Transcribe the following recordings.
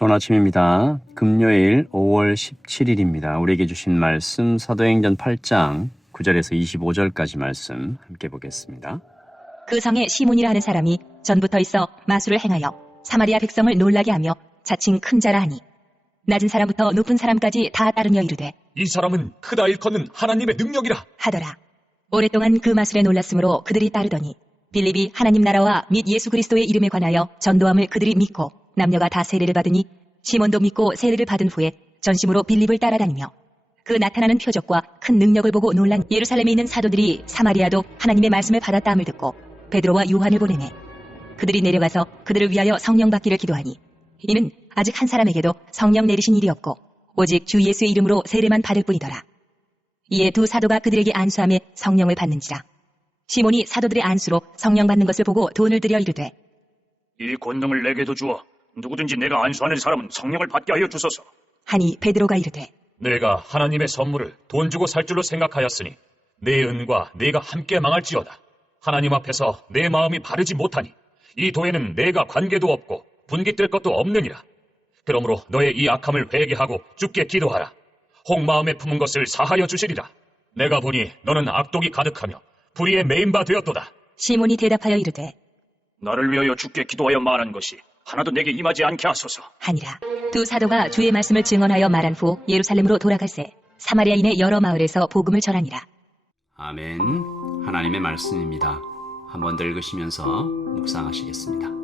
좋은 아침입니다. 금요일 5월 17일입니다. 우리에게 주신 말씀 사도행전 8장 9절에서 25절까지 말씀 함께 보겠습니다. 그 성에 시몬이라 하는 사람이 전부터 있어 마술을 행하여 사마리아 백성을 놀라게 하며 자칭 큰 자라 하니 낮은 사람부터 높은 사람까지 다 따르며 이르되 이 사람은 크다 일컫는 하나님의 능력이라 하더라. 오랫동안 그 마술에 놀랐으므로 그들이 따르더니 빌립이 하나님 나라와 및 예수 그리스도의 이름에 관하여 전도함을 그들이 믿고 남녀가 다 세례를 받으니 시몬도 믿고 세례를 받은 후에 전심으로 빌립을 따라다니며 그 나타나는 표적과 큰 능력을 보고 놀란 예루살렘에 있는 사도들이 사마리아도 하나님의 말씀을 받았다 함을 듣고 베드로와 요한을 보내매 그들이 내려가서 그들을 위하여 성령 받기를 기도하니 이는 아직 한 사람에게도 성령 내리신 일이 없고 오직 주 예수의 이름으로 세례만 받을 뿐이더라. 이에 두 사도가 그들에게 안수하며 성령을 받는지라. 시몬이 사도들의 안수로 성령 받는 것을 보고 돈을 들여 이르되 이 권능을 내게도 주어 누구든지 내가 안수하는 사람은 성령을 받게 하여 주소서. 하니 베드로가 이르되 내가 하나님의 선물을 돈 주고 살 줄로 생각하였으니 내 은과 내가 함께 망할지어다. 하나님 앞에서 내 마음이 바르지 못하니 이 도에는 내가 관계도 없고 분깃될 것도 없느니라. 그러므로 너의 이 악함을 회개하고 주께 기도하라. 혹 마음에 품은 것을 사하여 주시리라. 내가 보니 너는 악독이 가득하며 불의에 매인 바 되었도다. 시몬이 대답하여 이르되 나를 위하여 주께 기도하여 말한 것이 하나도 내게 임하지 않게 하소서. 하니라. 두 사도가 주의 말씀을 증언하여 말한 후 예루살렘으로 돌아갈새 사마리아인의 여러 마을에서 복음을 전하니라. 아멘. 하나님의 말씀입니다. 한 번 더 읽으시면서 묵상하시겠습니다.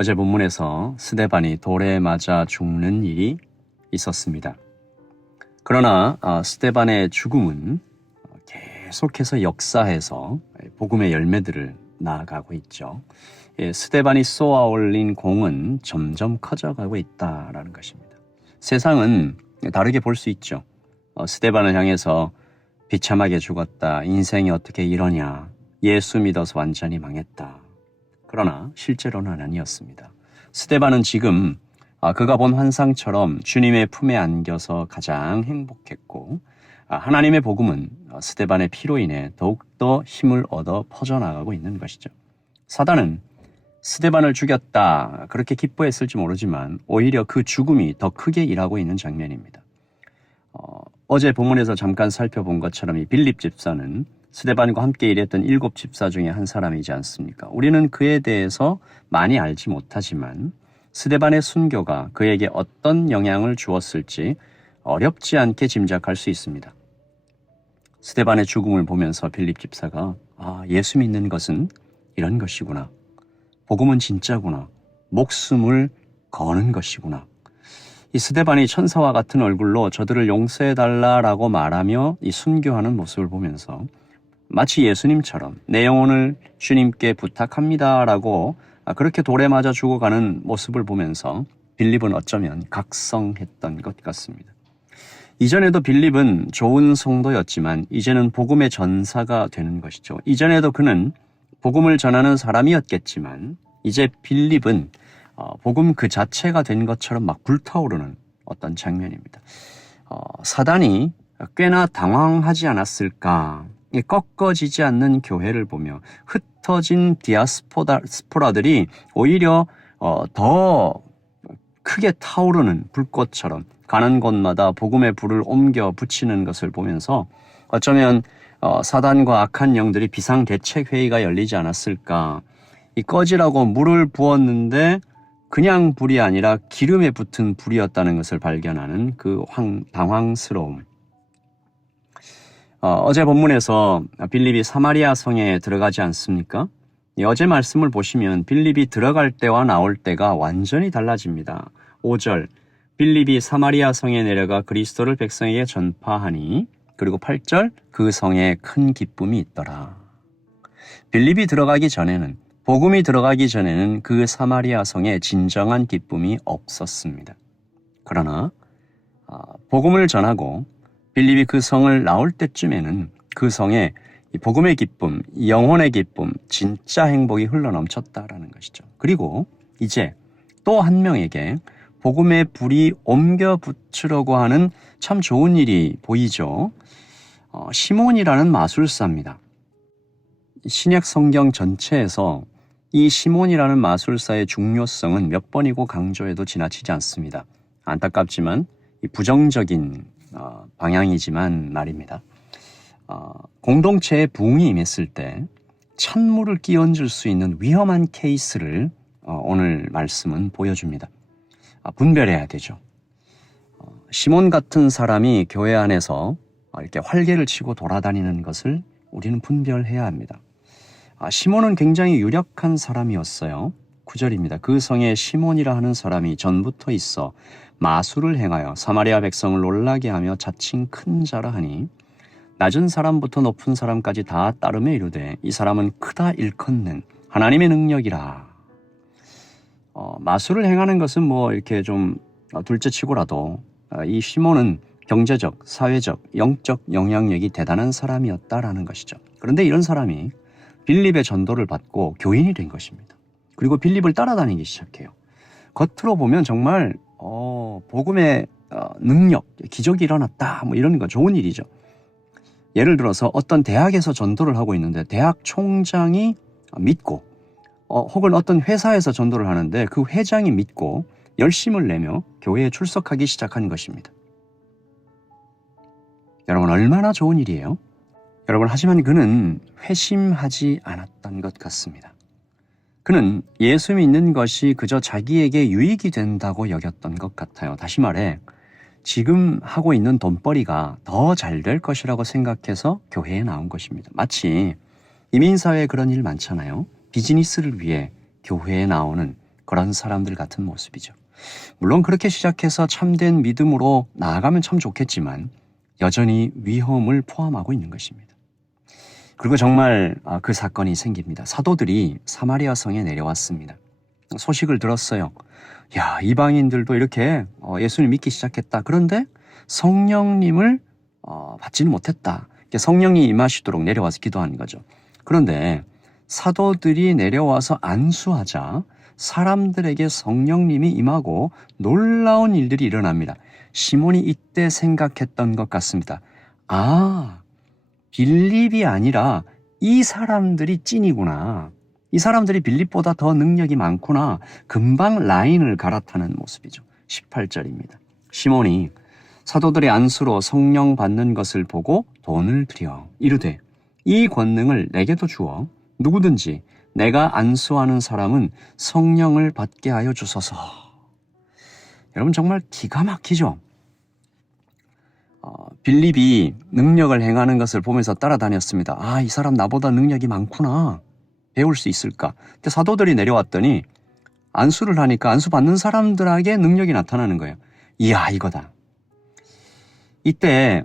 어제 본문에서 스데반이 돌에 맞아 죽는 일이 있었습니다. 그러나 스데반의 죽음은 계속해서 역사해서 복음의 열매들을 낳아가고 있죠. 스데반이 쏘아 올린 공은 점점 커져가고 있다라는 것입니다. 세상은 다르게 볼 수 있죠. 스데반을 향해서 비참하게 죽었다. 인생이 어떻게 이러냐. 예수 믿어서 완전히 망했다. 그러나 실제로는 아니었습니다. 스데반은 지금 그가 본 환상처럼 주님의 품에 안겨서 가장 행복했고 하나님의 복음은 스데반의 피로 인해 더욱더 힘을 얻어 퍼져나가고 있는 것이죠. 사단은 스데반을 죽였다 그렇게 기뻐했을지 모르지만 오히려 그 죽음이 더 크게 일하고 있는 장면입니다. 어제 본문에서 잠깐 살펴본 것처럼 이 빌립 집사는 스데반과 함께 일했던 7 집사 중에 한 사람이지 않습니까? 우리는 그에 대해서 많이 알지 못하지만 스데반의 순교가 그에게 어떤 영향을 주었을지 어렵지 않게 짐작할 수 있습니다. 스데반의 죽음을 보면서 빌립 집사가 예수 믿는 것은 이런 것이구나. 복음은 진짜구나. 목숨을 거는 것이구나. 이 스데반이 천사와 같은 얼굴로 저들을 용서해달라라고 말하며 이 순교하는 모습을 보면서 마치 예수님처럼 내 영혼을 주님께 부탁합니다라고 그렇게 돌에 맞아 죽어가는 모습을 보면서 빌립은 어쩌면 각성했던 것 같습니다. 이전에도 빌립은 좋은 성도였지만 이제는 복음의 전사가 되는 것이죠. 이전에도 그는 복음을 전하는 사람이었겠지만 이제 빌립은 복음 그 자체가 된 것처럼 막 불타오르는 어떤 장면입니다. 사단이 꽤나 당황하지 않았을까. 꺾어지지 않는 교회를 보며 흩어진 디아스포라들이 오히려 더 크게 타오르는 불꽃처럼 가는 곳마다 복음의 불을 옮겨 붙이는 것을 보면서 어쩌면 사단과 악한 영들이 비상대책회의가 열리지 않았을까. 이 꺼지라고 물을 부었는데 그냥 불이 아니라 기름에 붙은 불이었다는 것을 발견하는 그 당황스러움. 어제 본문에서 빌립이 사마리아 성에 들어가지 않습니까? 어제 말씀을 보시면 빌립이 들어갈 때와 나올 때가 완전히 달라집니다. 5절, 빌립이 사마리아 성에 내려가 그리스도를 백성에게 전파하니, 그리고 8절, 그 성에 큰 기쁨이 있더라. 빌립이 들어가기 전에는, 복음이 들어가기 전에는 그 사마리아 성에 진정한 기쁨이 없었습니다. 그러나 복음을 전하고 빌립이 그 성을 나올 때쯤에는 그 성에 복음의 기쁨, 영혼의 기쁨, 진짜 행복이 흘러넘쳤다라는 것이죠. 그리고 이제 또 한 명에게 복음의 불이 옮겨 붙으려고 하는 참 좋은 일이 보이죠. 시몬이라는 마술사입니다. 신약 성경 전체에서 이 시몬이라는 마술사의 중요성은 몇 번이고 강조해도 지나치지 않습니다. 안타깝지만 부정적인 방향이지만 말입니다. 공동체에 부흥이 임했을 때 찬물을 끼얹을 수 있는 위험한 케이스를 오늘 말씀은 보여줍니다. 분별해야 되죠. 시몬 같은 사람이 교회 안에서 이렇게 활개를 치고 돌아다니는 것을 우리는 분별해야 합니다. 시몬은 굉장히 유력한 사람이었어요. 9절입니다. 그 성에 시몬이라 하는 사람이 전부터 있어 마술을 행하여 사마리아 백성을 놀라게 하며 자칭 큰 자라 하니, 낮은 사람부터 높은 사람까지 다 따르며 이르되 이 사람은 크다 일컫는 하나님의 능력이라. 마술을 행하는 것은 뭐 이렇게 좀 둘째치고라도 이 시몬은 경제적, 사회적, 영적 영향력이 대단한 사람이었다라는 것이죠. 그런데 이런 사람이 빌립의 전도를 받고 교인이 된 것입니다. 그리고 빌립을 따라다니기 시작해요. 겉으로 보면 정말 복음의 능력, 기적이 일어났다 뭐 이런 거 좋은 일이죠. 예를 들어서 어떤 대학에서 전도를 하고 있는데 대학 총장이 믿고 혹은 어떤 회사에서 전도를 하는데 그 회장이 믿고 열심을 내며 교회에 출석하기 시작한 것입니다. 여러분, 얼마나 좋은 일이에요? 여러분, 하지만 그는 회심하지 않았던 것 같습니다. 그는 예수 믿는 것이 그저 자기에게 유익이 된다고 여겼던 것 같아요. 다시 말해 지금 하고 있는 돈벌이가 더 잘 될 것이라고 생각해서 교회에 나온 것입니다. 마치 이민사회에 그런 일 많잖아요. 비즈니스를 위해 교회에 나오는 그런 사람들 같은 모습이죠. 물론 그렇게 시작해서 참된 믿음으로 나아가면 참 좋겠지만 여전히 위험을 포함하고 있는 것입니다. 그리고 정말 그 사건이 생깁니다. 사도들이 사마리아 성에 내려왔습니다. 소식을 들었어요. 야, 이방인들도 이렇게 예수를 믿기 시작했다. 그런데 성령님을 받지는 못했다. 성령이 임하시도록 내려와서 기도하는 거죠. 그런데 사도들이 내려와서 안수하자 사람들에게 성령님이 임하고 놀라운 일들이 일어납니다. 시몬이 이때 생각했던 것 같습니다. 빌립이 아니라 이 사람들이 찐이구나. 이 사람들이 빌립보다 더 능력이 많구나. 금방 라인을 갈아타는 모습이죠. 18절입니다. 시몬이 사도들의 안수로 성령 받는 것을 보고 돈을 들여 이르되 이 권능을 내게도 주어 누구든지 내가 안수하는 사람은 성령을 받게 하여 주소서. 여러분, 정말 기가 막히죠? 빌립이 능력을 행하는 것을 보면서 따라다녔습니다. 이 사람 나보다 능력이 많구나. 배울 수 있을까? 근데 사도들이 내려왔더니 안수를 하니까 안수 받는 사람들에게 능력이 나타나는 거예요. 이야, 이거다. 이때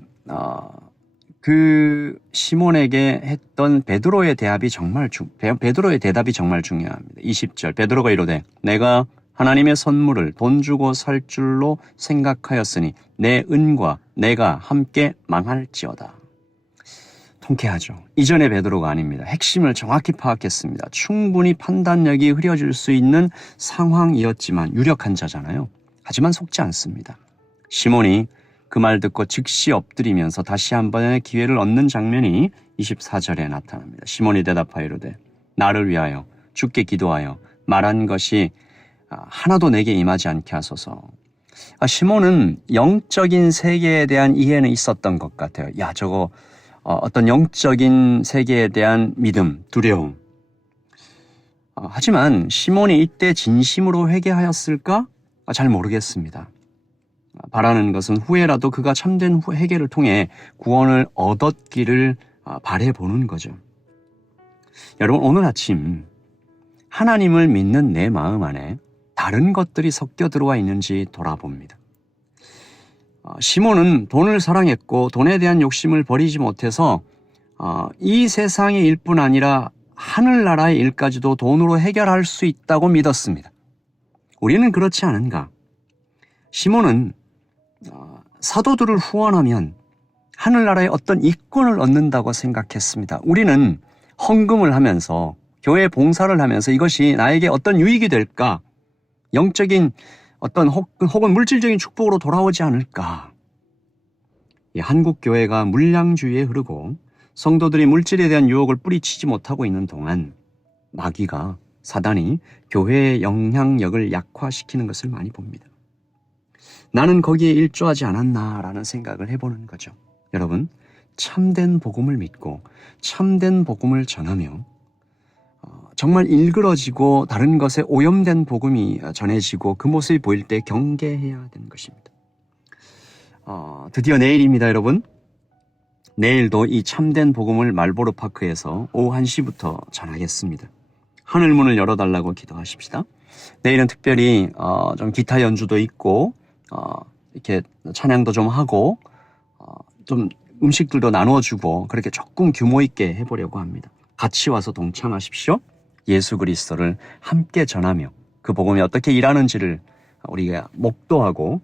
그 시몬에게 했던 베드로의 대답이 정말 중요합니다. 20절, 베드로가 이르되 내가 하나님의 선물을 돈 주고 살 줄로 생각하였으니 내 은과 내가 함께 망할지어다. 통쾌하죠. 이전의 베드로가 아닙니다. 핵심을 정확히 파악했습니다. 충분히 판단력이 흐려질 수 있는 상황이었지만 유력한 자잖아요. 하지만 속지 않습니다. 시몬이 그 말 듣고 즉시 엎드리면서 다시 한 번의 기회를 얻는 장면이 24절에 나타납니다. 시몬이 대답하여 이르되 나를 위하여 주께 기도하여 말한 것이 하나도 내게 임하지 않게 하소서. 시몬은 영적인 세계에 대한 이해는 있었던 것 같아요. 저거 어떤 영적인 세계에 대한 믿음, 두려움. 하지만 시몬이 이때 진심으로 회개하였을까? 잘 모르겠습니다. 바라는 것은 후에라도 그가 참된 회개를 통해 구원을 얻었기를 바라보는 거죠. 여러분, 오늘 아침 하나님을 믿는 내 마음 안에 다른 것들이 섞여 들어와 있는지 돌아봅니다. 시몬은 돈을 사랑했고 돈에 대한 욕심을 버리지 못해서 이 세상의 일뿐 아니라 하늘나라의 일까지도 돈으로 해결할 수 있다고 믿었습니다. 우리는 그렇지 않은가? 시몬은 사도들을 후원하면 하늘나라의 어떤 이권을 얻는다고 생각했습니다. 우리는 헌금을 하면서 교회 봉사를 하면서 이것이 나에게 어떤 유익이 될까? 영적인 어떤 혹은 물질적인 축복으로 돌아오지 않을까? 한국 교회가 물량주의에 흐르고 성도들이 물질에 대한 유혹을 뿌리치지 못하고 있는 동안 마귀가 사단이 교회의 영향력을 약화시키는 것을 많이 봅니다. 나는 거기에 일조하지 않았나라는 생각을 해보는 거죠. 여러분, 참된 복음을 믿고 참된 복음을 전하며 정말 일그러지고 다른 것에 오염된 복음이 전해지고 그 모습이 보일 때 경계해야 되는 것입니다. 드디어 내일입니다, 여러분. 내일도 이 참된 복음을 말보로 파크에서 오후 1시부터 전하겠습니다. 하늘문을 열어달라고 기도하십시다. 내일은 특별히 좀 기타 연주도 있고 이렇게 찬양도 좀 하고 좀 음식들도 나눠주고 그렇게 조금 규모 있게 해보려고 합니다. 같이 와서 동참하십시오. 예수 그리스도를 함께 전하며 그 복음이 어떻게 일하는지를 우리가 목도하고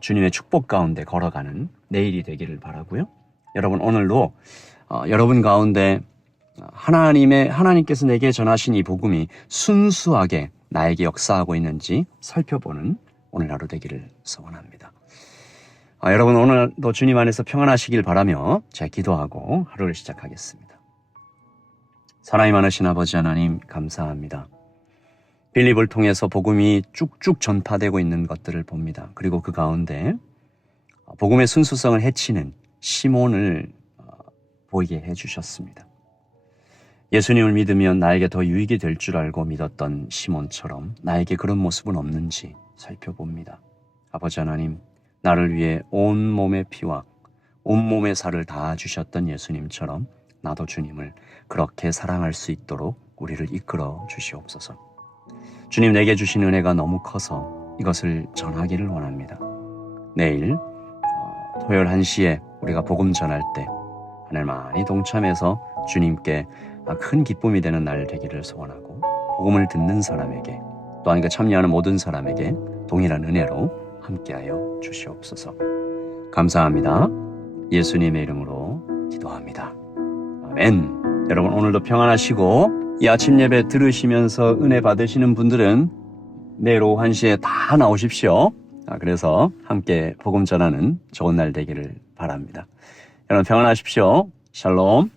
주님의 축복 가운데 걸어가는 내일이 되기를 바라고요. 여러분, 오늘도 여러분 가운데 하나님께서 내게 전하신 이 복음이 순수하게 나에게 역사하고 있는지 살펴보는 오늘 하루 되기를 소원합니다. 여러분, 오늘도 주님 안에서 평안하시길 바라며 제가 기도하고 하루를 시작하겠습니다. 사랑이 많으신 아버지 하나님, 감사합니다. 빌립을 통해서 복음이 쭉쭉 전파되고 있는 것들을 봅니다. 그리고 그 가운데 복음의 순수성을 해치는 시몬을 보이게 해주셨습니다. 예수님을 믿으면 나에게 더 유익이 될 줄 알고 믿었던 시몬처럼 나에게 그런 모습은 없는지 살펴봅니다. 아버지 하나님, 나를 위해 온몸의 피와 온몸의 살을 다 주셨던 예수님처럼 나도 주님을 그렇게 사랑할 수 있도록 우리를 이끌어 주시옵소서. 주님, 내게 주신 은혜가 너무 커서 이것을 전하기를 원합니다. 내일 토요일 1시에 우리가 복음 전할 때 하늘 많이 동참해서 주님께 큰 기쁨이 되는 날 되기를 소원하고 복음을 듣는 사람에게 또한 그 참여하는 모든 사람에게 동일한 은혜로 함께하여 주시옵소서. 감사합니다. 예수님의 이름으로 기도합니다. 아멘. 여러분, 오늘도 평안하시고 이 아침 예배 들으시면서 은혜 받으시는 분들은 내일 오후 1시에 다 나오십시오. 그래서 함께 복음 전하는 좋은 날 되기를 바랍니다. 여러분, 평안하십시오. 샬롬.